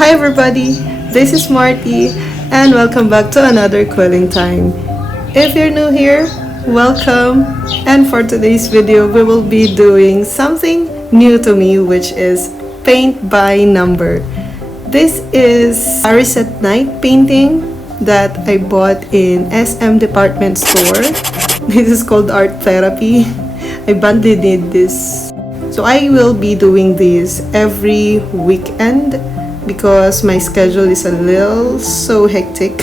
Hi everybody, this is Marty and welcome back to another Quilling time. If you're new here, welcome, and for today's video we will be doing something new to me, which is paint by number. This is a Reset Night painting that I bought in SM department store. This is called Art Therapy. I badly need this. So I will be doing this every weekend because my schedule is a little so hectic.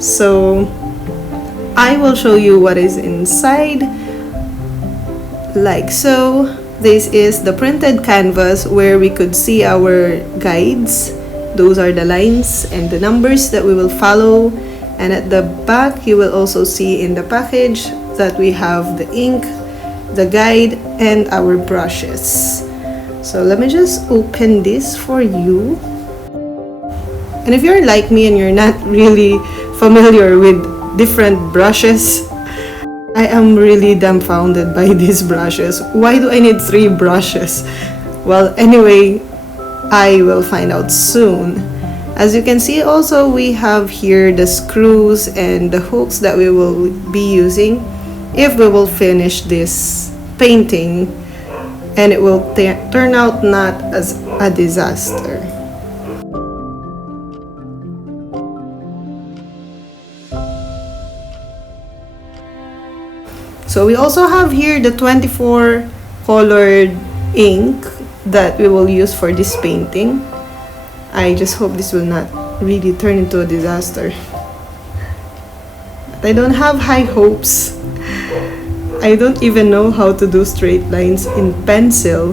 So I will show you what is inside, like so. This is the printed canvas where we could see our guides. Those are the lines and the numbers that we will follow, and at the back you will also see in the package that we have the ink, the guide, and our brushes. So let me just open this for you. And if you're like me and you're not really familiar with different brushes, I am really dumbfounded by these brushes. Why do I need 3 brushes? Well, anyway, I will find out soon. As you can see, also we have here the screws and the hooks that we will be using if we will finish this painting, and it will turn out not as a disaster. So we also have here the 24 colored ink that we will use for this painting. I just hope this will not really turn into a disaster. But I don't have high hopes. I don't even know how to do straight lines in pencil.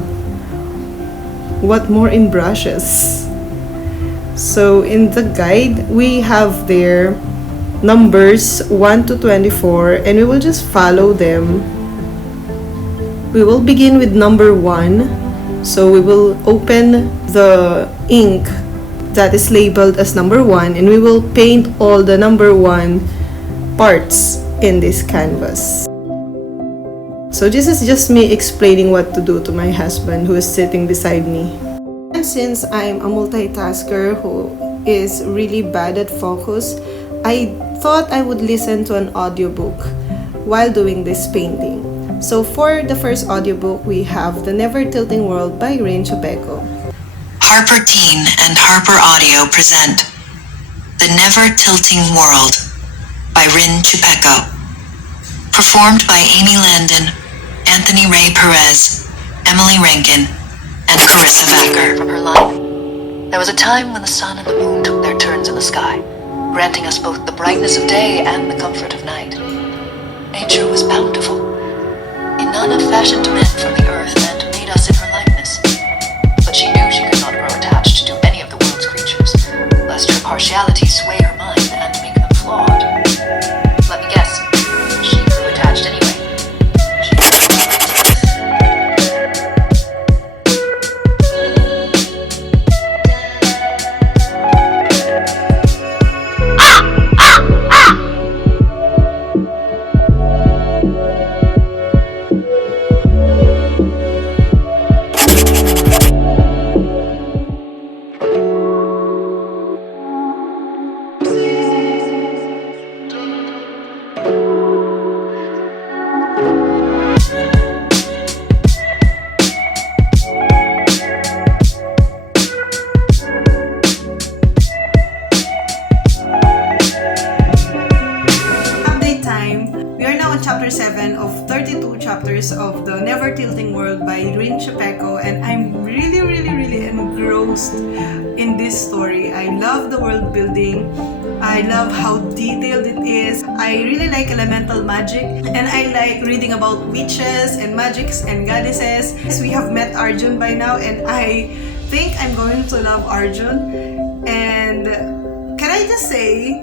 What more in brushes? So in the guide, we have there numbers 1 to 24, and we will just follow them. We will begin with number 1. So we will open the ink that is labeled as number 1, and we will paint all the number 1 parts in this canvas. So this is just me explaining what to do to my husband, who is sitting beside me. And since I'm a multitasker who is really bad at focus, I thought I would listen to an audiobook while doing this painting. So for the first audiobook, we have The Never Tilting World by Chopaco. Harper Teen and Harper Audio present The Never Tilting World by Chopaco. Performed by Amy Landon, Anthony Ray Perez, Emily Rankin, and Carissa Vacker. From her line, there was a time when the sun and the moon took their turns in the sky, granting us both the brightness of day and the comfort of night. Nature was bountiful. Inanna fashioned men from the earth and made us in her likeness. But she knew she could not grow attached to any of the world's creatures, lest her partiality sway her mind and make them flawed. Let me guess, she grew attached anyway. Chapter 7 of 32 chapters of The Never Tilting World by Chopaco, and I'm really engrossed in this story. I love the world building. I love how detailed it is. I really like elemental magic, and I like reading about witches and magics and goddesses. We have met Arjun by now, and I think I'm going to love Arjun. And can I just say,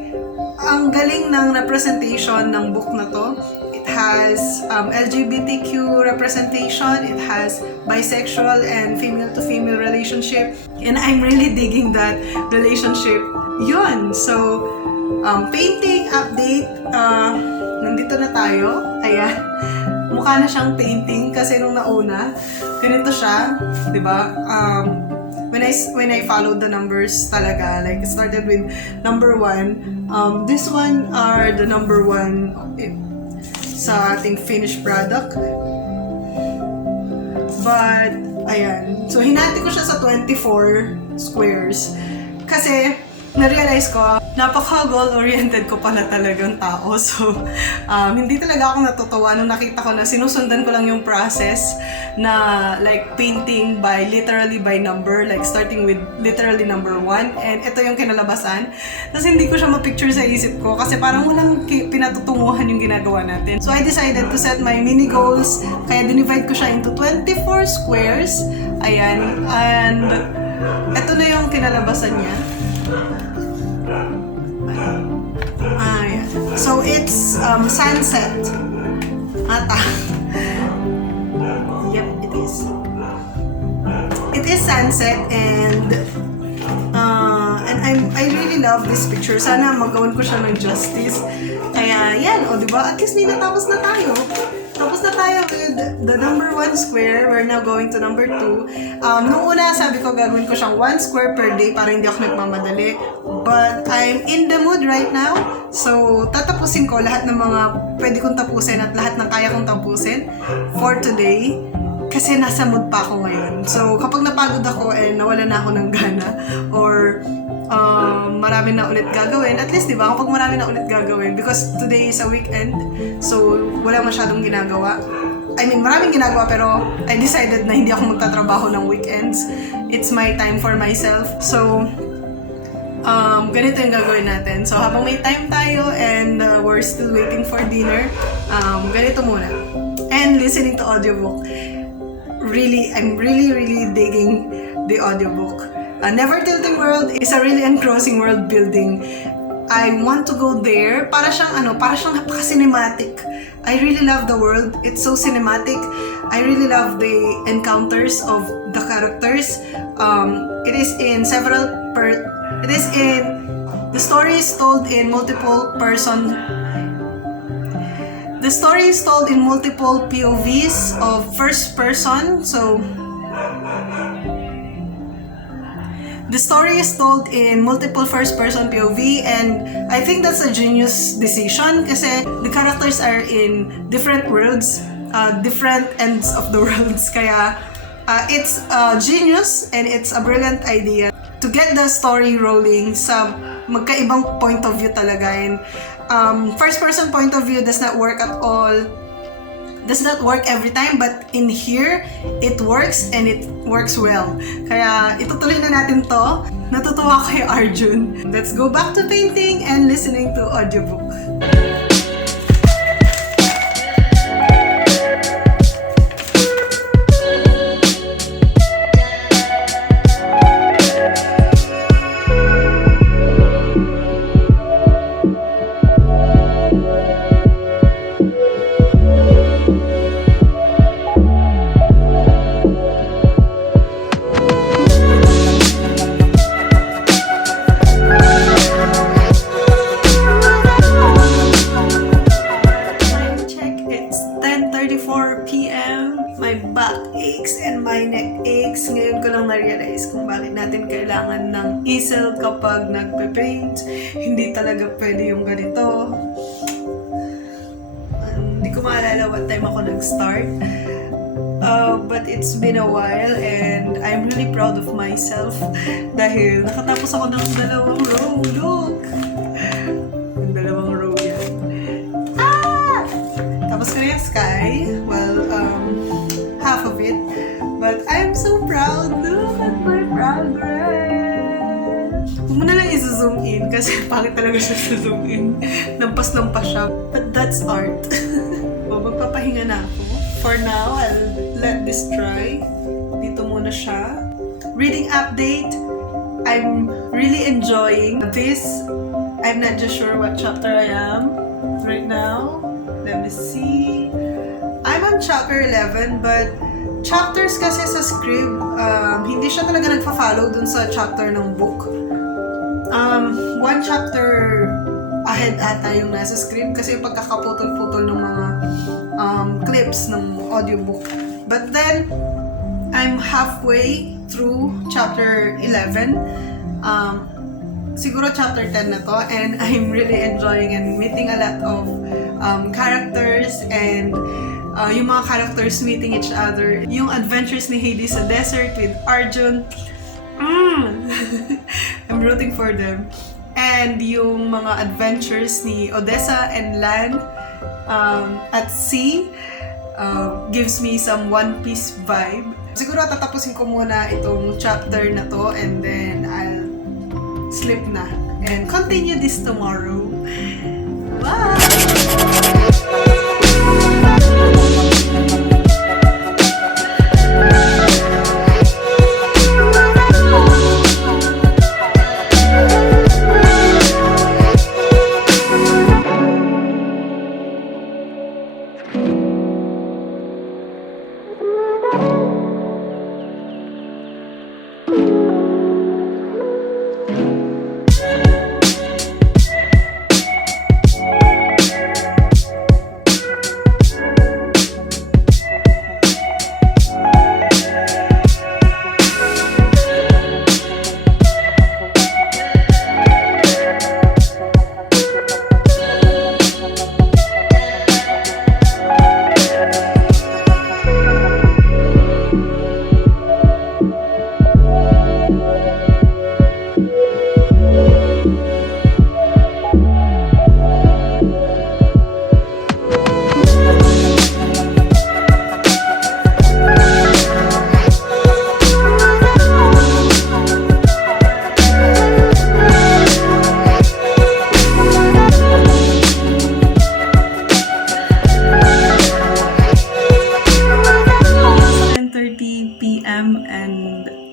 ang galing ng representation ng book na to. It has LGBTQ representation, it has bisexual and female-to-female relationship, and I'm really digging that relationship. Yun! So, painting update, nandito na tayo. Ayan. Mukha na siyang painting kasi nung nauna, ganito siya, di ba? when I followed the numbers talaga, like it started with number 1. This one are the number 1 sa ating finished product. But ayan. So hinati ko siya sa 24 squares kasi na-realize ko, napaka-goal-oriented ko pala talagang tao. So, hindi talaga ako natutuwa nung nakita ko na sinusundan ko lang yung process na like painting literally by number, like starting with literally number 1, and ito yung kinalabasan. Tapos hindi ko siya ma-picture sa isip ko kasi parang walang pinatutunguhan yung ginagawa natin. So, I decided to set my mini goals, kaya dinivide ko siya into 24 squares. Ayan, and ito na yung kinalabasan niya. Ayan. So, it's sunset. Yep, it is. It is sunset, and I really love this picture. Sana magawan ko siya ng justice. Kaya, yan. O, diba? At least may natapos na tayo. Tapos na tayo with the number 1 square. We're now going to number 2. Nung una, sabi ko gagawin ko siyang 1 square per day para hindi ako nagmamadali. But I'm in the mood right now. So, tatapusin ko lahat ng mga pwede kong tapusin at lahat ng kaya kong tapusin for today. Kasi nasa mood pa ako ngayon. So, kapag napagod ako and nawala na ako ng gana or marami na ulit gagawin, at least, di ba, kapag marami na ulit gagawin, because today is a weekend, so wala masyadong ginagawa. I mean, maraming ginagawa, pero I decided na hindi ako magtatrabaho ng weekends. It's my time for myself. So, ganito yung gagawin natin. So, habang may time tayo and we're still waiting for dinner, ganito muna. And listening to audiobook. Really, I'm really digging the audiobook. Never Tilting World is a really engrossing world building. I want to go there. Para siyang napaka-cinematic. I really love the world. It's so cinematic. I really love the encounters of the characters. The story is told in multiple person. The story is told in multiple POVs of first person. So, the story is told in multiple first-person POV, and I think that's a genius decision kasi the characters are in different worlds, different ends of the worlds. Kaya it's genius and it's a brilliant idea to get the story rolling sa magkaibang point of view talaga. And first-person point of view does not work at all. Does not work every time, but in here, it works and it works well. Kaya itutuloy na natin to. Natutuwa ko kay Arjun. Let's go back to painting and listening to audiobook. Kailangan ng easel kapag nagpe-paint. Hindi talaga pwede yung ganito. Hindi ko maalala what time ako nag-start. But it's been a while and I'm really proud of myself dahil nakatapos ako ng 2 row. Look! Yung 2 row yan. Tapos ko na yung sky. Well, half of it. But I'm so proud. Look at my progress. Huwag mo na lang i-zoom in kasi pangit talaga siya sa zoom in. Lampas-lampas siya. But that's art. Magpapahinga na ako. For now, I'll let this dry. Dito muna siya. Reading update. I'm really enjoying this. I'm not just sure what chapter I am right now. Let me see. I'm on chapter 11, but chapters kasi sa Scribd, hindi siya talaga nagfa-follow dun sa chapter ng book. 1 chapter ahead ata yung nasa Scribd kasi yung pagkakaputol-putol ng mga clips ng audiobook. But then, I'm halfway through chapter 11. Siguro chapter 10 na to, and I'm really enjoying and meeting a lot of characters, and yung mga characters meeting each other. Yung adventures ni Hades sa desert with Arjun. I'm rooting for them. And yung mga adventures ni Odessa and Lan at sea gives me some One Piece vibe. Siguro tatapusin ko muna itong chapter na to, and then I'll sleep na and continue this tomorrow. Bye!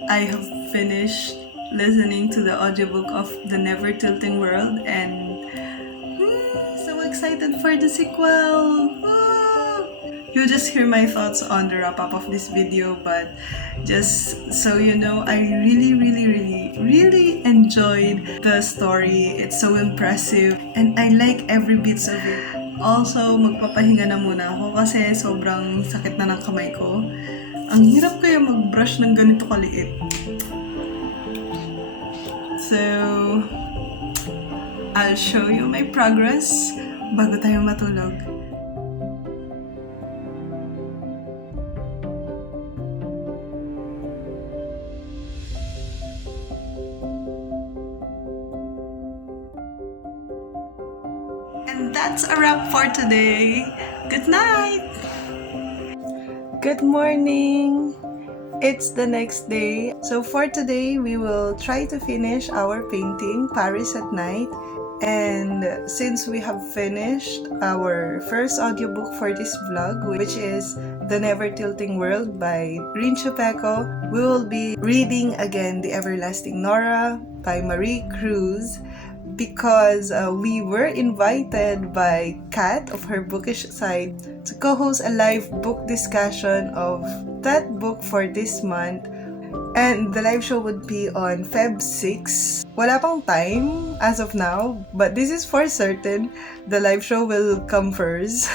I have finished listening to the audiobook of The Never Tilting World, and so excited for the sequel! You'll just hear my thoughts on the wrap-up of this video, but just so you know, I really enjoyed the story. It's so impressive, and I like every bit of it. Also, magpapahinga na muna ako kasi sobrang sakit na ng kamay ko. Ang hirap kaya mag-brush ng ganito kaliit. So, I'll show you my progress bago tayo matulog. And that's a wrap for today. Good night! Good morning! It's the next day. So for today, we will try to finish our painting, Paris at Night. And since we have finished our first audiobook for this vlog, which is The Never Tilting World by Chopaco, we will be reading again The Everlasting Nora by Cruz, because we were invited by Kat of her bookish site to co-host a live book discussion of that book for this month. And the live show would be on Feb 6. Wala pang time as of now, but this is for certain. The live show will come first.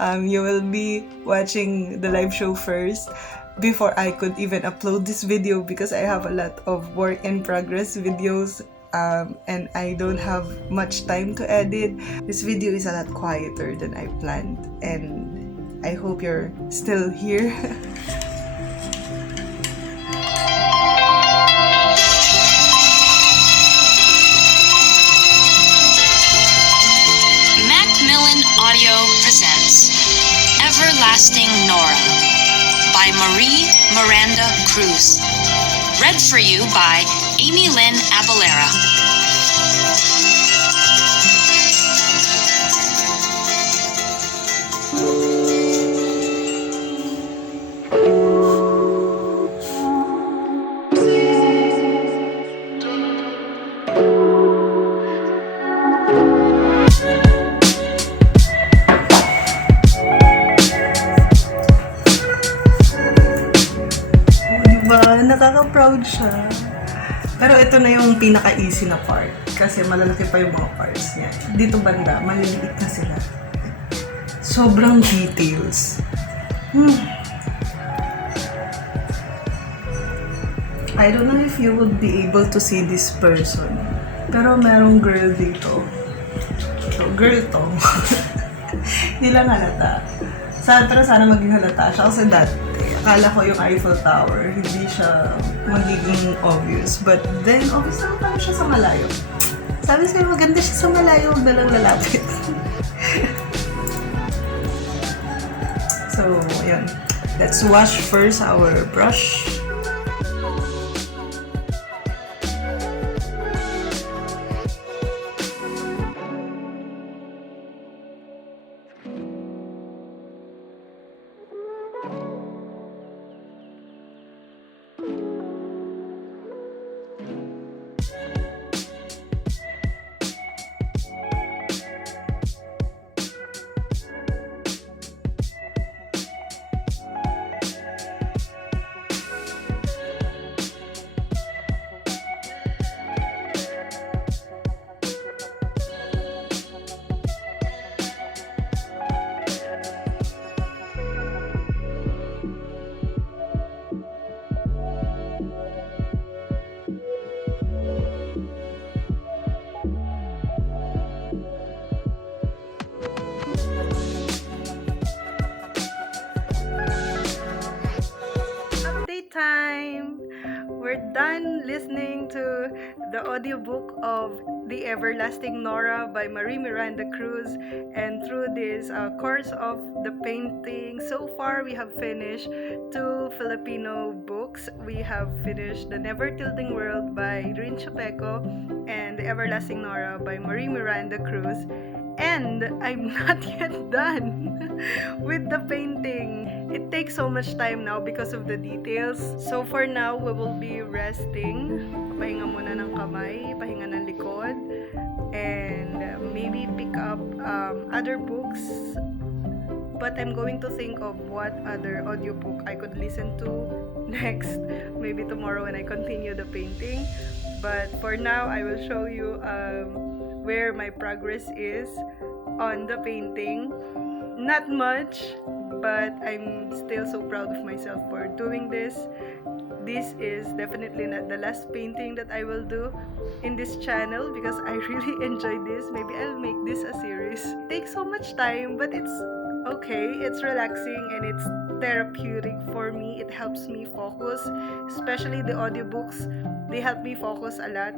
You will be watching the live show first before I could even upload this video, because I have a lot of work in progress videos. And I don't have much time to edit. This video is a lot quieter than I planned, and I hope you're still here. Macmillan Audio presents Everlasting Nora by Miranda Cruz. Read for you by Amy Lynn Abalera. Nakaka-proud siya. Pero ito na yung pinaka-easy na part, kasi malalaki pa yung mga parts niya. Dito banda, maliliit na sila. Sobrang details. I don't know if you would be able to see this person. Pero merong girl dito. So, girl to. Hindi lang halata. Pero sana maging halata siya. Kasi dati, akala ko yung Eiffel Tower, hindi siya magiging obvious. But then, obvious naman siya sa malayo. Sabi sa'yo, maganda siya sa malayo, huwag na lang lalapit. So, yun. Let's wash first our brush. Time! We're done listening to the audiobook of The Everlasting Nora by Miranda Cruz, and through this course of the painting, so far we have finished 2 Filipino books. We have finished The Never Tilting World by Chopaco and The Everlasting Nora by Miranda Cruz. And I'm not yet done with the painting. It takes so much time now because of the details. So for now, we will be resting. Pahinga muna ng kamay, pahinga ng likod, and maybe pick up other books. But I'm going to think of what other audiobook I could listen to next. Maybe tomorrow when I continue the painting. But for now, I will show you where my progress is on the painting. Not much, but I'm still so proud of myself for doing this. This is definitely not the last painting that I will do in this channel because I really enjoy this. Maybe I'll make this a series. It takes so much time, but it's okay. It's relaxing and it's therapeutic for me. It helps me focus, especially the audiobooks. They help me focus a lot,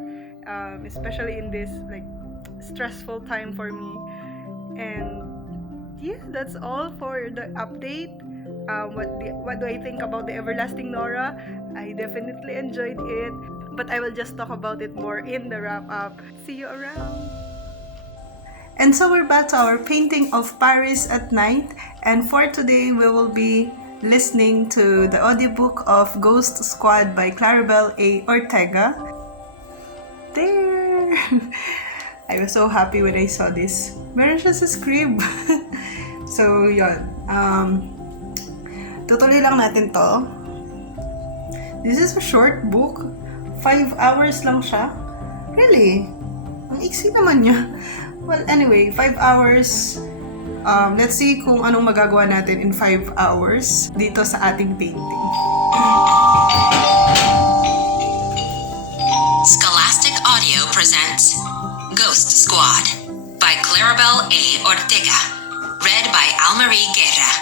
especially in this like stressful time for me. And yeah, that's all for the update. What do I think about The Everlasting Nora? I definitely enjoyed it, but I will just talk about it more in the wrap-up. See you around! And so we're back to our painting of Paris at night, and for today we will be listening to the audiobook of Ghost Squad by Claribel A. Ortega. There! I was so happy when I saw this. Meron siya sa Scribd. So, yun. Tutuloy lang natin to. This is a short book. 5 hours lang siya. Really? Ang iksi naman niya. Well, anyway, 5 hours. Let's see kung anong magagawa natin in 5 hours dito sa ating painting. Scholastic Audio presents Ghost Squad by Claribel A. Ortega, read by Almarie Guerra.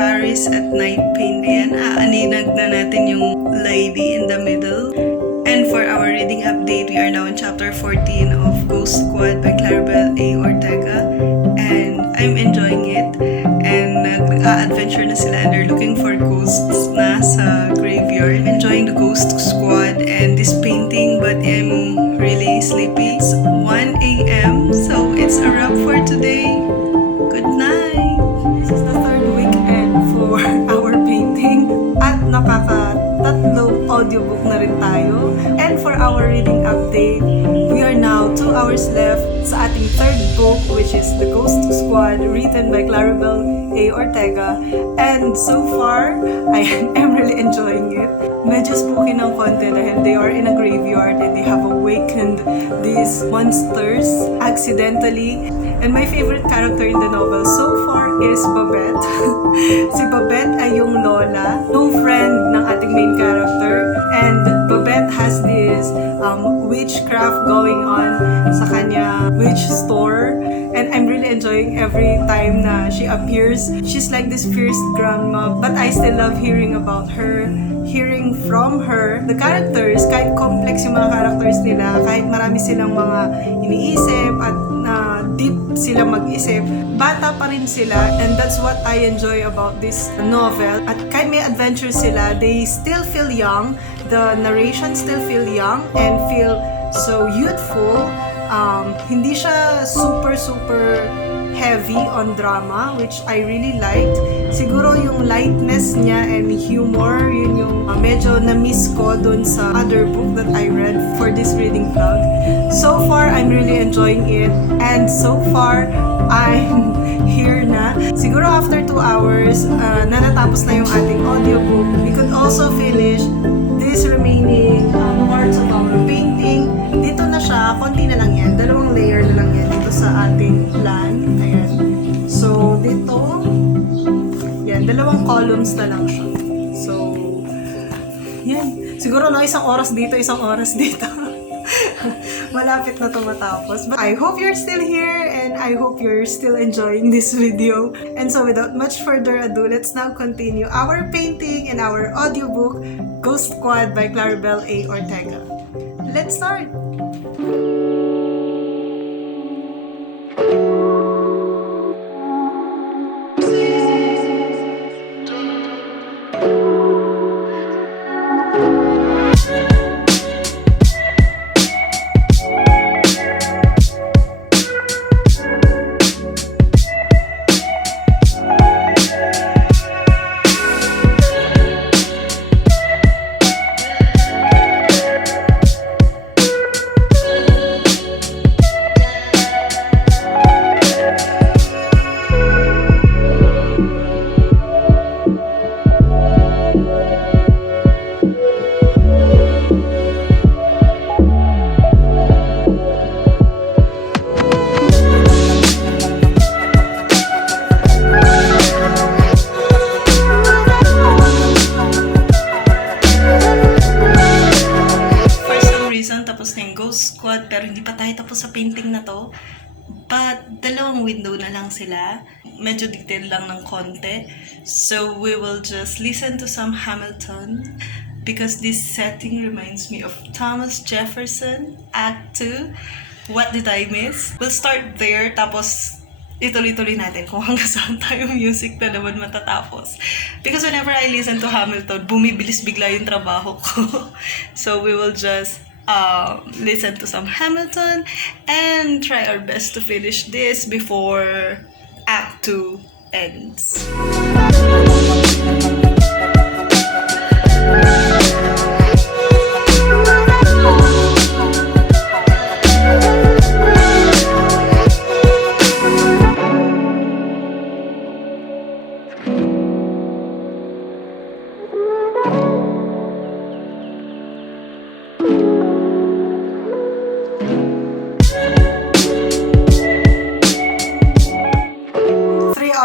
Paris at Night paint. Ayan, aaninag na natin yung lady in the middle. And for our reading update, we are now in chapter 14 of Ghost Squad by Claribel A. Ortega. And I'm enjoying it. And nag-a-adventure na sila and they're looking for ghosts na sa graveyard. I'm enjoying the Ghost Squad and this painting, but I'm really sleepy. It's 1 a.m. so it's a wrap for today. Good night! This is the third weekend for our painting at nakaka-tatlong audiobook na rin tayo. And for our reading update, we are now 2 hours left sa ating third book, which is The Ghost Squad, written by Claribel A. Ortega. And so far, I am really enjoying it. Medyo spooky ng konti dahil they are in a graveyard and they have awakened these monsters accidentally. And my favorite character in the novel so far is Babette. Si Babette ay yung lola, no friend ng ating main character. And Babette has this witchcraft going on sa kanya witch store. And I'm really enjoying every time na she appears. She's like this fierce grandma, but I still love hearing about her, hearing from her. The characters, kahit complex yung mga characters nila, kahit marami silang mga iniisip at deep sila mag-isip, bata pa rin sila, and that's what I enjoy about this novel. At kahit may adventure sila, they still feel young, the narration still feel young and feel so youthful. Hindi siya super heavy on drama, which I really liked. Siguro yung lightness niya and humor, yun yung medyo na-miss ko dun sa other book that I read for this reading vlog. So far, I'm really enjoying it. And so far, I'm here na. Siguro after 2 hours, na natapos na yung ating audiobook, we could also finish this remaining parts of our painting. Dito na siya, konti na lang yan. 2 layer na lang yan dito sa ating plan. Ayan. So, dito, yan, 2 columns na lang siya. So, yan. Siguro no, 1 oras dito, 1 oras dito. Malapit na ito matapos. But I hope you're still here and I hope you're still enjoying this video. And so without much further ado, let's now continue our painting and our audiobook, Ghost Squad by Claribel A. Ortega. Let's start! Pero hindi pa tayo tapos sa painting na to. But 2 window na lang sila. Medyo detail lang ng konti. So we will just listen to some Hamilton because this setting reminds me of Thomas Jefferson, Act 2. What did I miss? We'll start there, tapos ituloy-tuloy natin kung hanggang saan tayo music na naman matatapos. Because whenever I listen to Hamilton, bumibilis bigla yung trabaho ko. So we will just listen to some Hamilton and try our best to finish this before Act 2 ends.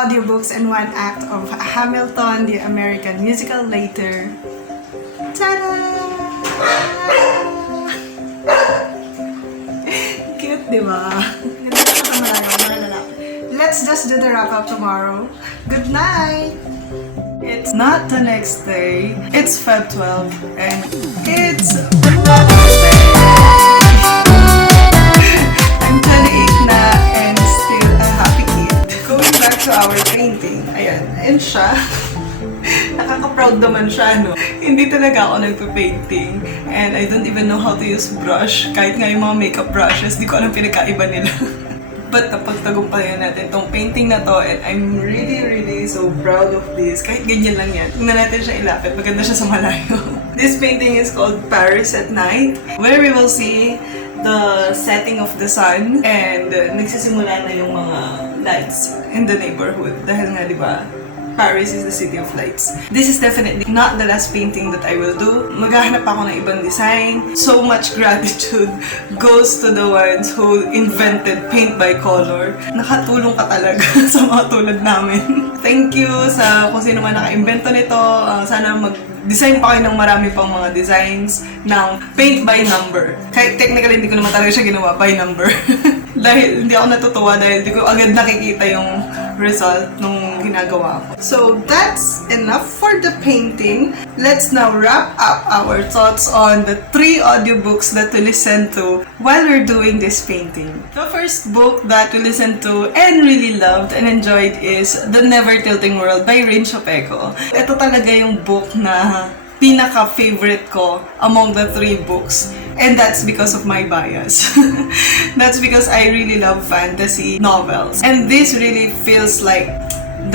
Audiobooks and 1 act of Hamilton, the American musical later. Ta-da! Cute, di ba? Let's just do the wrap up tomorrow. Good night! it's not the next day. It's Feb 12 and it's Mother's Day! I'm 28 na and still a happy kid. Going back to our painting, ayan, and siya. Nakaka-proud naman siya, no? Hindi talaga ako nagpa-painting. And I don't even know how to use brush. Kahit nga yung mga makeup brushes, di ko alam pinagkaiba nila. But napagtagumpayan natin tong painting na to and I'm really so proud of this. Kahit ganyan lang yan. Tingnan natin siya ilapit. Maganda siya sa malayo. This painting is called Paris at Night, where we will see the setting of the sun and nagsisimula na yung mga lights in the neighborhood. Dahil nga, di ba, Paris is the city of lights. This is definitely not the last painting that I will do. Maghahanap ako ng ibang design. So much gratitude goes to the ones who invented paint by color. Nakatulong ka talaga sa mga tulad namin. Thank you sa kung sino man naka-invento nito. Sana mag-design pa kayo ng marami pang mga designs ng paint by number. Kahit technically hindi ko naman talaga siya ginawa by number. Dahil hindi ako natutuwa dahil hindi ko agad nakikita yung result nung ginagawa ko. So that's enough for the painting. Let's now wrap up our thoughts on the 3 audiobooks that we listened to while we're doing this painting. The first book that we listened to and really loved and enjoyed is The Never Tilting World by Chopaco. Ito talaga yung book na pinaka-favorite ko among the 3 books. And that's because of my bias. That's because I really love fantasy novels. And this really feels like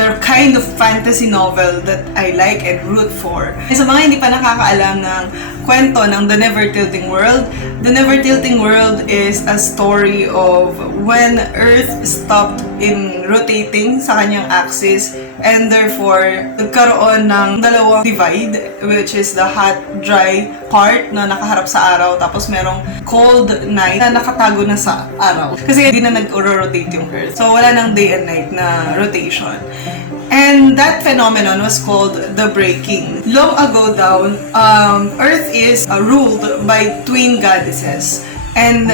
the kind of fantasy novel that I like and root for. Sa mga hindi pa nakakaalam ng kwento ng The Never Tilting World, The Never Tilting World is a story of when Earth stopped in rotating sa kanyang axis and therefore nagkaroon ng dalawang divide, which is the hot, dry part na nakaharap sa araw tapos merong cold night na nakatago na sa araw. Kasi hindi na nag-rotate yung Earth. So wala nang day and night na rotation. And that phenomenon was called the breaking. Long ago down, Earth is ruled by twin goddesses. And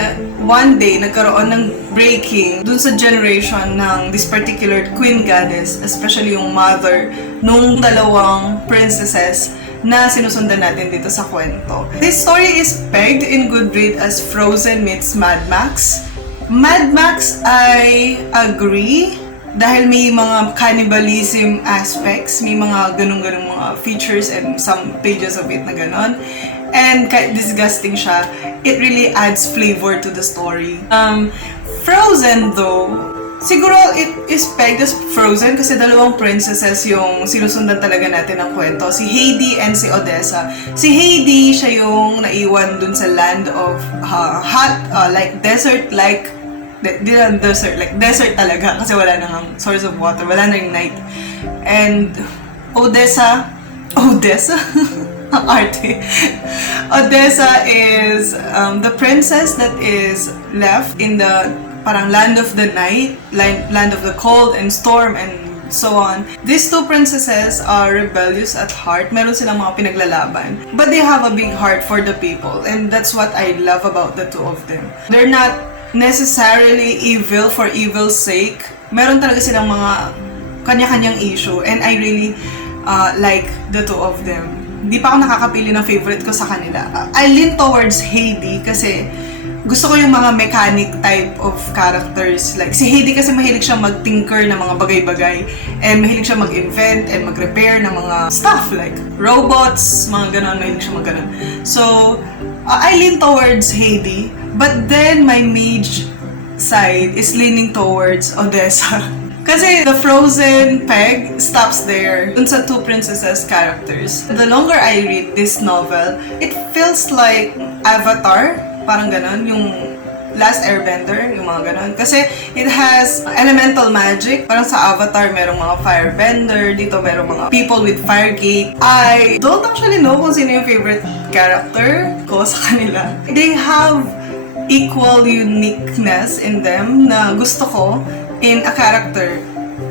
one day, nagkaroon ng breaking dun sa generation ng this particular queen goddess, especially yung mother nung dalawang princesses na sinusundan natin dito sa kwento. This story is pegged in Goodreads as Frozen meets Mad Max. Mad Max, I agree. Dahil may mga cannibalism aspects, may mga ganung-ganung mga features and some pages of it na ganon. And kahit disgusting siya, it really adds flavor to the story. Frozen though, siguro it is pegged as Frozen kasi dalawang princesses yung sinusundan talaga natin ng kwento. Si Heidi and si Odessa. Si Heidi, siya yung naiwan dun sa land of hot, like desert-like desert talaga kasi wala nang source of water, wala na yung night. And Odessa ang arte. Odessa is the princess that is left in the parang land of the night, land of the cold and storm and so on. These 2 princesses are rebellious at heart. Meron silang mga pinaglalaban. But they have a big heart for the people. And that's what I love about the 2 of them. They're not necessarily evil for evil's sake. Meron talaga silang mga kanya-kanyang issue. And I really like the 2 of them. Hindi pa ako nakakapili ng favorite ko sa kanila. I lean towards Heidi kasi gusto ko yung mga mechanic type of characters. Like, si Heidi kasi mahilig siya mag-tinker ng mga bagay-bagay. And mahilig siya mag-invent and mag-repair ng mga stuff. Like, robots, mga ganon. Mahilig siya mag-ganon. So, I lean towards Heidi. But then, my mage side is leaning towards Odessa. Kasi the Frozen peg stops there dun sa 2 princesses characters. The longer I read this novel, it feels like Avatar. Parang ganon, yung Last Airbender, yung mga ganon. Kasi it has elemental magic. Parang sa Avatar, merong mga firebender. Dito, merong mga people with fire gate. I don't actually know kung sino yung favorite character ko sa kanila. They have equal uniqueness in them na gusto ko in a character.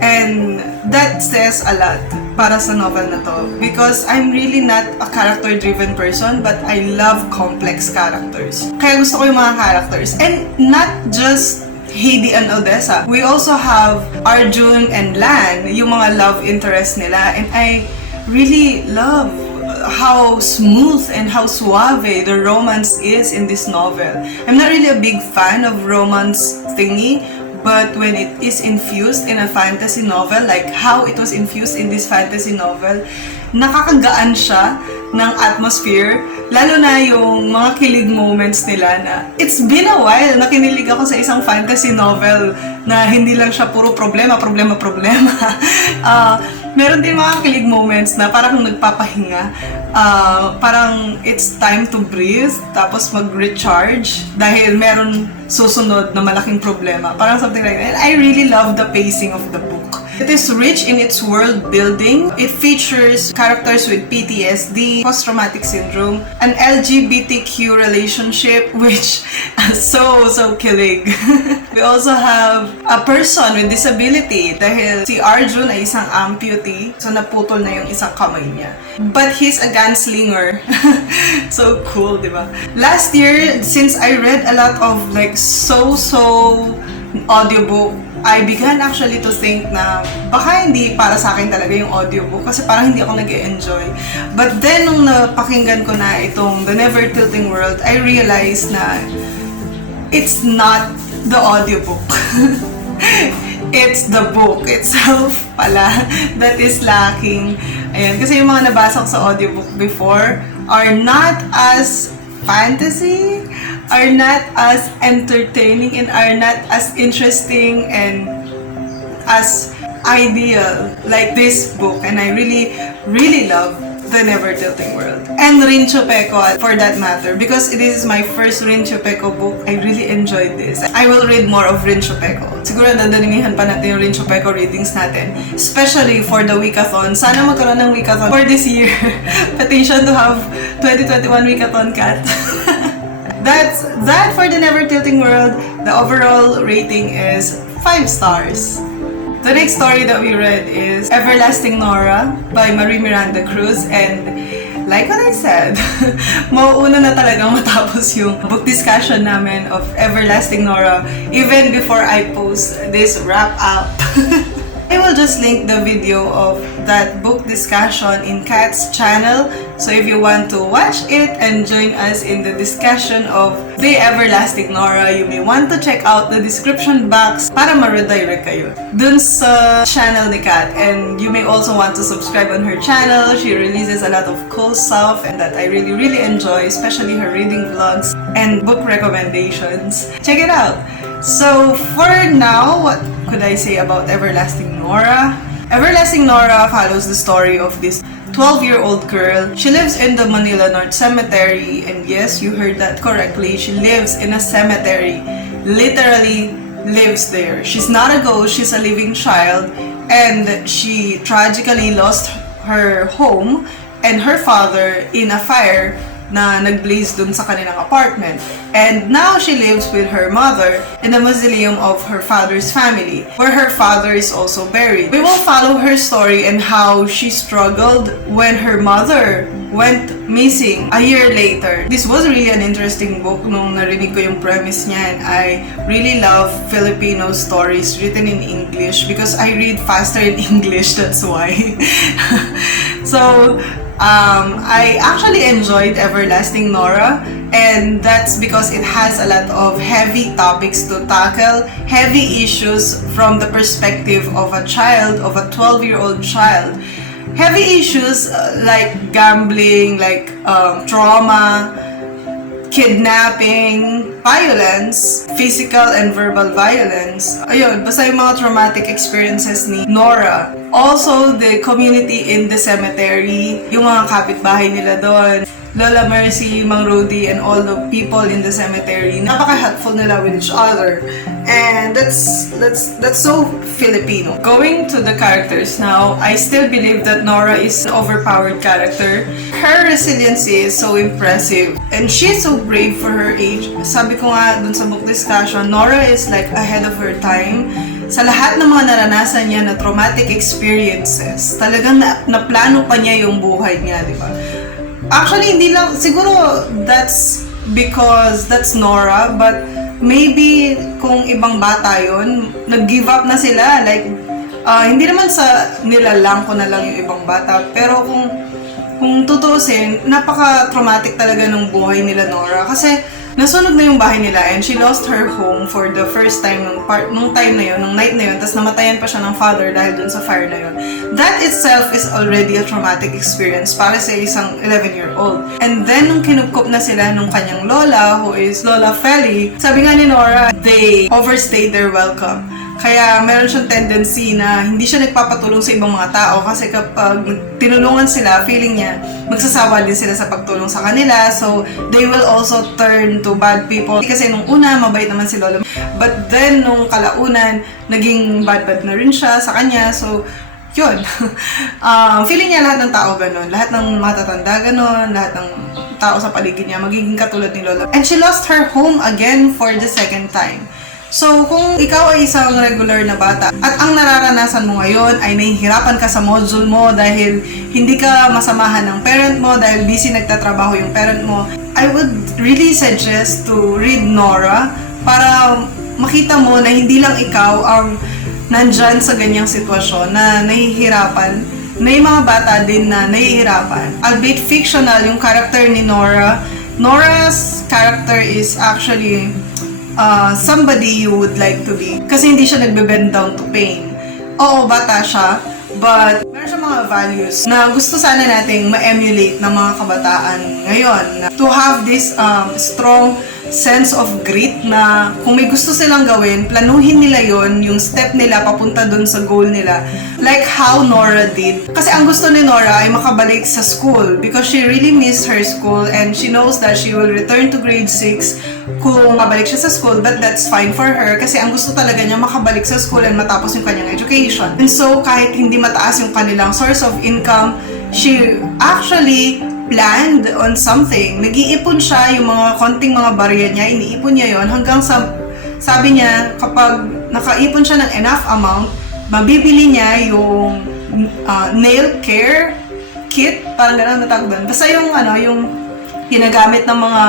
And that says a lot para sa novel na to. Because I'm really not a character-driven person, but I love complex characters. Kaya gusto ko yung mga characters. And not just Heidi and Odessa. We also have Arjun and Lan, yung mga love interest nila. And I really love how smooth and how suave the romance is in this novel. I'm not really a big fan of romance thingy, but when it is infused in a fantasy novel, like how it was infused in this fantasy novel, nakakagaan siya ng atmosphere, lalo na yung mga kilig moments nila na it's been a while na kinilig ako sa isang fantasy novel na hindi lang siya puro problema. Meron din mga kilig moments na parang nagpapahinga, parang it's time to breathe, tapos mag-recharge dahil meron susunod na malaking problema. Parang something like that. And I really love the pacing of the book. It is rich in its world building. It features characters with PTSD, post-traumatic syndrome, an LGBTQ relationship, which is so killing. We also have a person with disability dahil si Arjun ay isang amputee, so naputol na yung isang kamay niya. But he's a gunslinger. So cool, di ba? Last year, since I read a lot of like so audiobook, I began actually to think na baka hindi para sa akin talaga yung audiobook kasi parang hindi ako nag-e-enjoy. But then, nung napakinggan ko na itong The Never Tilting World, I realized na it's not the audiobook. It's the book itself pala that is lacking. Ayan, kasi yung mga nabasa ko sa audiobook before are not as fantasy, are not as entertaining, and are not as interesting and as ideal like this book. And I really love The Never Tilting World. And Rin Chopaco for that matter, because this is my first Rin Chopaco book. I really enjoyed this. I will read more of Rin Chopaco. Siguro dadalimihan pa natin yung Rin Chopaco readings natin, especially for the weekathon. Sana magkaroon ng weekathon for this year. Petition to have 2021 weekathon, Kat. That's that for The Never Tilting World. The overall rating is 5 stars. The next story that we read is Everlasting Nora by Miranda Cruz, and like what I said, mauuna na talagang matapos yung book discussion namin of Everlasting Nora even before I post this wrap up. I will just link the video of that book discussion in Kat's channel. So if you want to watch it and join us in the discussion of The Everlasting Nora, you may want to check out the description box para ma-redirect kayo dun sa channel ni Kat. And you may also want to subscribe on her channel. She releases a lot of cool stuff and that I really enjoy, especially her reading vlogs and book recommendations. Check it out! So for now, what could I say about Everlasting Nora? Everlasting Nora follows the story of this 12-year-old girl. She lives in the Manila North Cemetery, and yes, you heard that correctly. She lives in a cemetery. Literally lives there. She's not a ghost, she's a living child, and she tragically lost her home and her father in a fire na nag-blaze dun sa kanilang apartment. And now she lives with her mother in the mausoleum of her father's family, where her father is also buried. We will follow her story and how she struggled when her mother went missing a year later. This was really an interesting book nung narinig ko yung premise niya, and I really love Filipino stories written in English because I read faster in English, that's why. So, I actually enjoyed Everlasting Nora, and that's because it has a lot of heavy topics to tackle, heavy issues from the perspective of a child, of a 12-year-old child. Heavy issues like gambling, like trauma, kidnapping, violence, physical and verbal violence. Ayun, basta yung mga traumatic experiences ni Nora. Also, the community in the cemetery, yung mga kapitbahay nila doon, Lola Mercy, Mang Rudy, and all the people in the cemetery, napaka-helpful nila with each other. And that's so Filipino. Going to the characters now, I still believe that Nora is an overpowered character. Her resiliency is so impressive. And she's so brave for her age. Sabi ko nga dun sa book discussion, Nora is like ahead of her time. Sa lahat ng mga naranasan niya na traumatic experiences, talagang naplano pa niya yung buhay niya, di ba? Actually, hindi lang, siguro that's because that's Nora, but maybe kung ibang bata yun, nag-give up na sila, like Hindi naman sa nilalang ko na lang yung ibang bata, pero kung tutuusin, napaka-traumatic talaga ng buhay nila Nora kasi nasunog na yung bahay nila and she lost her home for the first time nung time na yun, nung night na yun, tapos namatayan pa siya ng father dahil dun sa fire na yun. That itself is already a traumatic experience para sa isang 11-year-old. And then, nung kinupkup na sila nung kanyang lola, who is Lola Feli, sabi nga ni Nora, they overstayed their welcome. Kaya meron siyang tendency na hindi siya nagpapatulong sa ibang mga tao kasi kapag tinulungan sila, feeling niya, magsasawa din sila sa pagtulong sa kanila. So, they will also turn to bad people. Kasi nung una, mabait naman si Lola. But then, nung kalaunan, naging bad na rin siya sa kanya. So, yun. Feeling niya lahat ng tao ganun. Lahat ng matatanda ganun. Lahat ng tao sa paligid niya magiging katulad ni Lola. And she lost her home again for the second time. So, kung ikaw ay isang regular na bata at ang nararanasan mo ngayon ay nahihirapan ka sa module mo dahil hindi ka masamahan ng parent mo, dahil busy nagtatrabaho yung parent mo, I would really suggest to read Nora para makita mo na hindi lang ikaw ang nandyan sa ganyang sitwasyon na nahihirapan. May mga bata din na nahihirapan. Albeit fictional yung character ni Nora, Nora's character is actually somebody you would like to be. Kasi hindi siya nagbe-bend down to pain. Oo, bata siya, but meron siya mga values na gusto sana nating ma-emulate ng mga kabataan ngayon. To have this strong sense of grit na kung may gusto silang gawin, planuhin nila yon, yung step nila papunta dun sa goal nila. Like how Nora did. Kasi ang gusto ni Nora ay makabalik sa school because she really missed her school and she knows that she will return to grade 6 kung mabalik siya sa school, but that's fine for her kasi ang gusto talaga niya makabalik sa school and matapos yung kanyang education. And so, kahit hindi mataas yung kanilang source of income, she actually planned on something. Nag-iipon siya, yung mga konting mga barya niya, iniipon niya yon hanggang sa, sabi niya, kapag nakaipon siya ng enough amount, mabibili niya yung nail care kit, parang gano'n natawag doon. Basta yung, yung ginagamit ng mga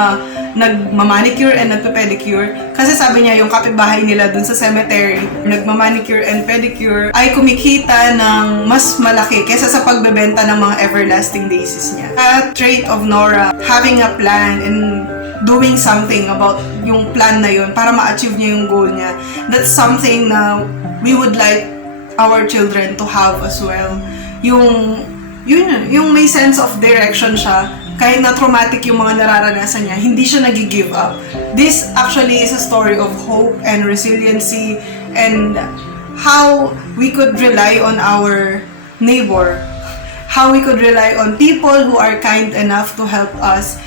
nagmamanicure and nagpe-pedicure. Kasi sabi niya, yung kapitbahay nila dun sa cemetery, nagmamanicure and pedicure, ay kumikita ng mas malaki kesa sa pagbebenta ng mga everlasting daisies niya. A trait of Nora, having a plan and doing something about yung plan na yun para ma-achieve niya yung goal niya. That's something na we would like our children to have as well. Yung may sense of direction siya. Kahit na traumatic yung mga nararanasan niya, hindi siya nag-give up. This actually is a story of hope and resiliency and how we could rely on our neighbor. How we could rely on people who are kind enough to help us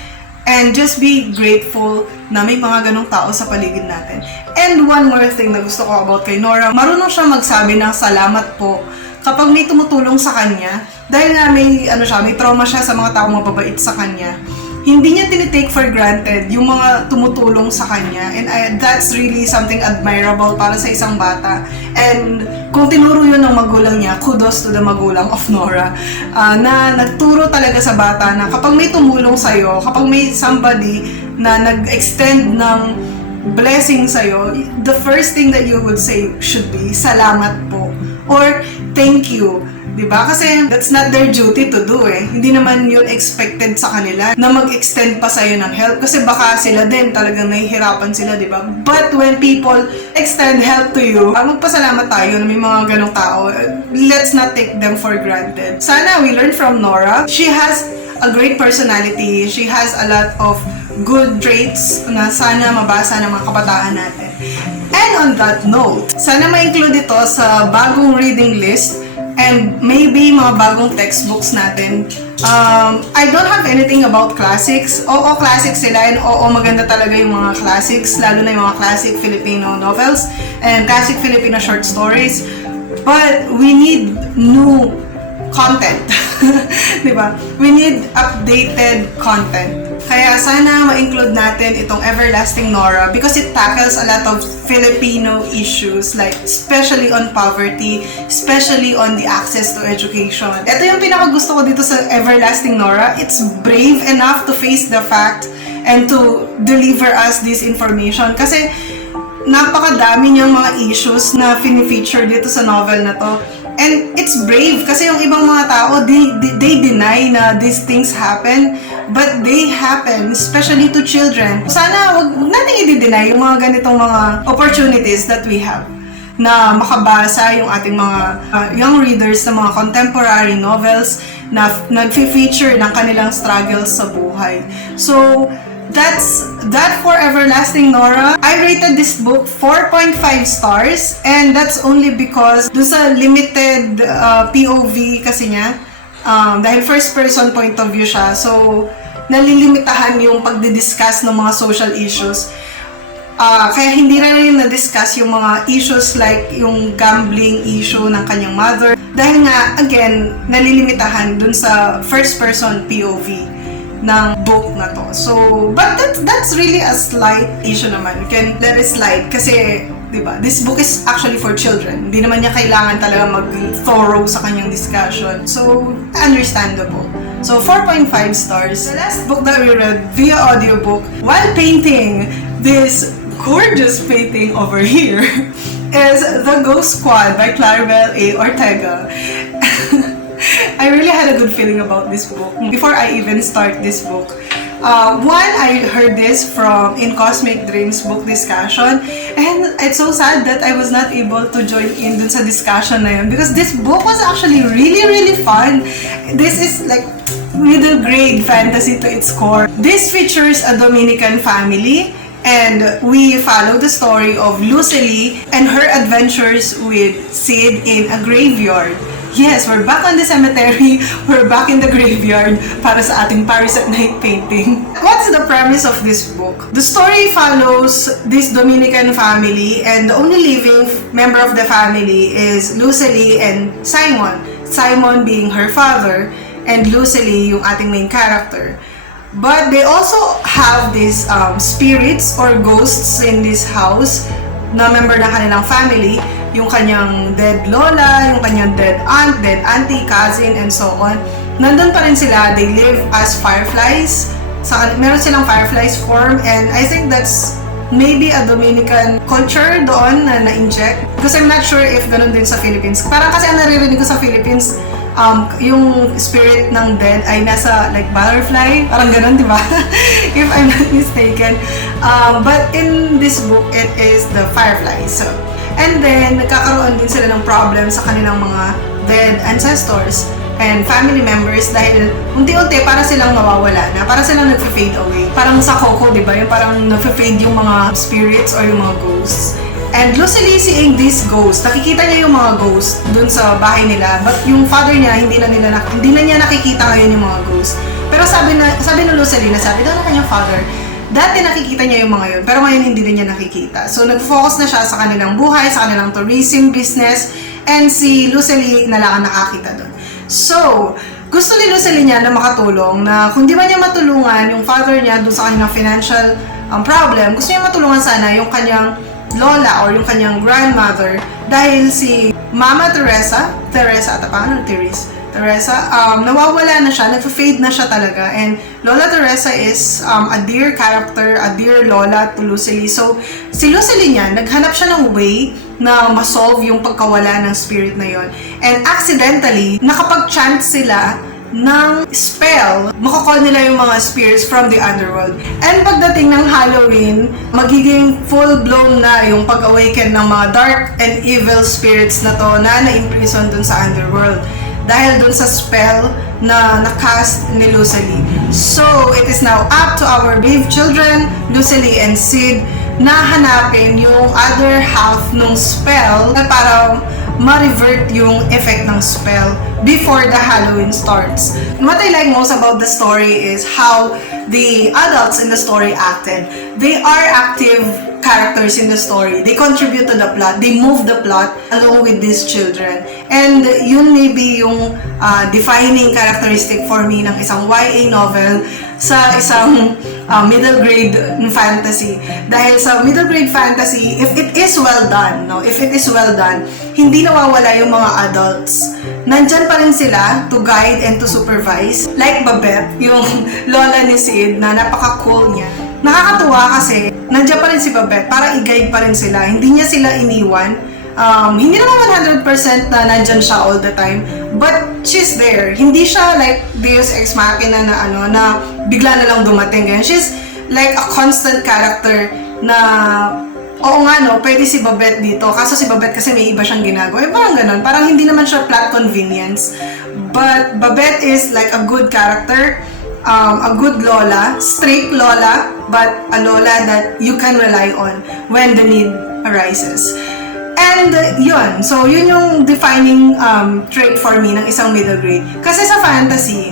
and just be grateful na may mga ganong tao sa paligid natin. And one more thing na gusto ko about kay Nora, marunong siya magsabi ng salamat po kapag may tumutulong sa kanya, dahil nga may trauma siya sa mga taong mababait sa kanya. Hindi niya tinitake for granted yung mga tumutulong sa kanya, and that's really something admirable para sa isang bata. And kung tinuro yun ng magulang niya, kudos to the magulang of Nora, na nagturo talaga sa bata na kapag may tumulong sa'yo, kapag may somebody na nag-extend ng blessing sa'yo, the first thing that you would say should be, salamat po, or thank you. Diba? Kasi that's not their duty to do eh. Hindi naman yun expected sa kanila na mag-extend pa sa'yo ng help. Kasi baka sila din talagang nahihirapan sila, diba? But when people extend help to you, magpasalamat tayo na may mga ganong tao. Let's not take them for granted. Sana we learn from Nora. She has a great personality. She has a lot of good traits na sana mabasa ng mga kabataan natin. And on that note, sana ma-include ito sa bagong reading list and maybe mga bagong textbooks natin. I don't have anything about classics. Oo, classics sila, and oo, maganda talaga yung mga classics, lalo na yung mga classic Filipino novels and classic Filipino short stories. But we need new content. Diba? We need updated content. Kaya sana ma-include natin itong Everlasting Nora because it tackles a lot of Filipino issues, like especially on poverty, especially on the access to education. Ito yung pinakagusto ko dito sa Everlasting Nora. It's brave enough to face the fact and to deliver us this information. Kasi napakadami niyang mga issues na fini-feature dito sa novel na to. And it's brave kasi yung ibang mga tao, they deny na these things happen, but they happen, especially to children. Sana wag natin i-deny yung mga ganitong mga opportunities that we have na makabasa yung ating mga young readers sa mga contemporary novels na nag-feature ng kanilang struggles sa buhay. So, that's that for Everlasting Nora. I rated this book 4.5 stars, and that's only because doon sa limited POV kasi niya, dahil first person point of view siya, so nalilimitahan yung pagdidiscuss ng mga social issues. Kaya hindi na rin na-discuss yung mga issues like yung gambling issue ng kanyang mother. Dahil nga, again, nalilimitahan dun sa first person POV ng book na to. So, but that's really a slight issue naman. You can let it slide kasi, diba, this book is actually for children. Hindi naman niya kailangan talaga mag-thorough sa kanyang discussion. So, understandable. So, 4.5 stars. The last book that we read via audiobook while painting this gorgeous painting over here is The Ghost Squad by Claribel A. Ortega. I really had a good feeling about this book before I even start this book. One, I heard this from In Cosmic Dreams book discussion, and it's so sad that I was not able to join in dun sa discussion na yun because this book was actually really, really fun. This is like middle grade fantasy to its core. This features a Dominican family, and we follow the story of Lucely and her adventures with Sid in a graveyard. Yes, we're back on the cemetery, we're back in the graveyard para sa ating Paris at Night painting. What's the premise of this book? The story follows this Dominican family, and the only living member of the family is Lucely and Simon. Simon being her father, and Lucely yung ating main character. But they also have these spirits or ghosts in this house na member ng kanilang family. Yung kanyang dead lola, yung kanyang dead aunt, dead auntie, cousin, and so on. Nandun pa rin sila, they live as fireflies. Meron silang fireflies form, and I think that's maybe a Dominican culture doon na na-inject. Because I'm not sure if ganun din sa Philippines. Parang kasi ang naririnig ko sa Philippines, yung spirit ng dead ay nasa like butterfly, parang ganun, di ba? If I'm not mistaken. But in this book, it is the fireflies. So, and then, nagkakaroon din sila ng problem sa kanilang mga dead ancestors and family members dahil unti-unti para silang nawawala na, para silang nag-fade away. Parang sa Coco, di ba? Yung parang nag-fade yung mga spirits or yung mga ghosts. And Lucely seeing this ghost, nakikita niya yung mga ghost dun sa bahay nila, but yung father niya, hindi na niya nakikita ngayon yung mga ghost. Pero sabi ng Lucely, sabi daw ng kanyang father, dati nakikita niya yung mga yun, pero ngayon hindi na niya nakikita. So, nag-focus na siya sa kanilang buhay, sa kanilang tourism business, and si Lucely na lang ang nakakita doon. So, gusto ni Lucely niya na makatulong, na kung di man niya matulungan yung father niya doon sa kanyang financial problem, gusto niya matulungan sana yung kanyang lola or yung kanyang grandmother dahil si Mama Teresa ata paano? Teresa, nawawala na siya, nag-fade na siya talaga, and Lola Teresa is a dear character, a dear lola to Lucely. So, si Lucely niya, naghanap siya ng way na ma-solve yung pagkawala ng spirit na yon. And accidentally, nakapag-chant sila ng spell, makakall nila yung mga spirits from the underworld. And pagdating ng Halloween, magiging full-blown na yung pag-awaken ng mga dark and evil spirits na to na na-imprison dun sa underworld. Dahil dun sa spell na nakast ni Lucely. So, it is now up to our brave children, Lucely and Sid, na hanapin yung other half ng spell para ma-revert yung effect ng spell before the Halloween starts. And what I like most about the story is how the adults in the story acted. They are active characters in the story. They contribute to the plot. They move the plot along with these children. And yun may be yung defining characteristic for me ng isang YA novel sa isang middle grade fantasy. Dahil sa middle grade fantasy, if it is well done, hindi nawawala yung mga adults. Nandyan pa rin sila to guide and to supervise. Like Babette, yung lola ni Sid na napaka-cool niya. Nakakatuwa kasi nandiyan pa rin si Babette para i-guide pa rin sila. Hindi niya sila iniwan Hindi naman 100% na nandyan siya all the time, but she's there. Hindi siya like Deus Ex Machina na na bigla na lang dumating. Ganyan. She's like a constant character na, oo nga no, pwede si Babette dito. Kaso si Babette kasi may iba siyang ginagawa. Parang ganun. Parang hindi naman siya plot convenience. But Babette is like a good character, a good lola, strict lola, but a lola that you can rely on when the need arises. And yun, so yun yung defining trait for me ng isang middle grade. Kasi sa fantasy,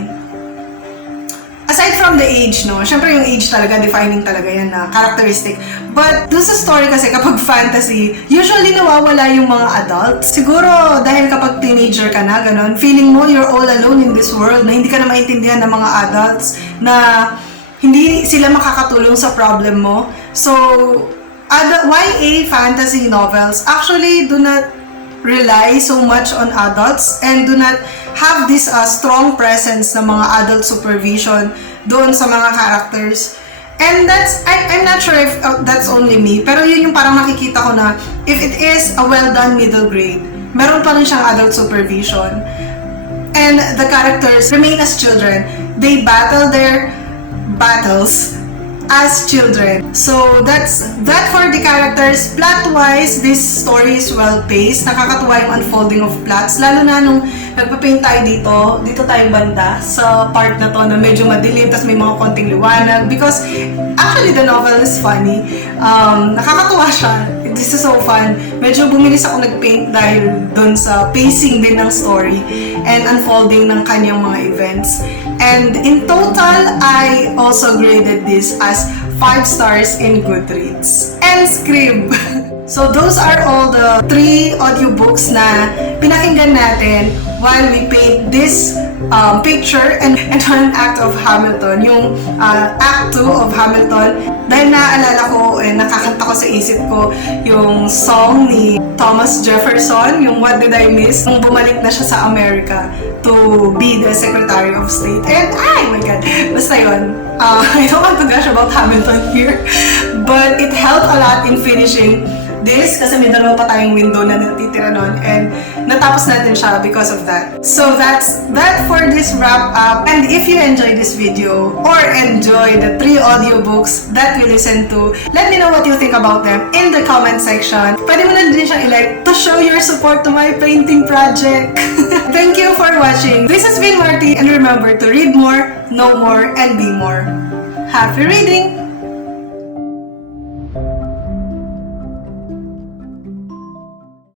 aside from the age, no, syempre yung age talaga, defining talaga yan na characteristic. But dun sa story kasi, kapag fantasy, usually nawawala yung mga adults. Siguro dahil kapag teenager ka na, ganun, feeling mo you're all alone in this world, na hindi ka na maintindihan ng mga adults, na hindi sila makakatulong sa problem mo. So, YA fantasy novels actually do not rely so much on adults and do not have this strong presence ng mga adult supervision doon sa mga characters. And that's, I'm not sure if that's only me, pero yun yung parang nakikita ko na if it is a well-done middle grade, meron pa rin siyang adult supervision. And the characters remain as children. They battle their battles as children. So that's that for the characters. Plot-wise, this story is well-paced. Nakakatuwa yung unfolding of plots. Lalo na nung nagpapaint tayo dito tayo banda sa part na to na medyo madilim, tas may mga konting liwanag. Because actually the novel is funny. Nakakatuwa siya. This is so fun. Medyo bumilis ako nag-paint dahil dun sa pacing din ng story and unfolding ng kanyang mga events. And in total, I also graded this as 5 stars in Goodreads and Scribd. So those are all the 3 audiobooks na pinakinggan natin while we paint this picture and one act of Hamilton, yung act 2 of Hamilton. Dahil naaalala ko, nakakanta ko sa isip ko yung song ni Thomas Jefferson, yung What Did I Miss, nung bumalik na siya sa America to be the Secretary of State. And, oh my God, basta yun. I don't want to gush about Hamilton here, but it helped a lot in finishing this kasi may dalawa pa tayong window na natitira nun and natapos natin siya because of that. So that's that for this wrap up. And if you enjoyed this video or enjoy the 3 audiobooks that we listened to, let me know what you think about them in the comment section. Pwede mo na din siyang i-like to show your support to my painting project. Thank you for watching. This has been Marty, and remember to read more, know more, and be more. Happy reading!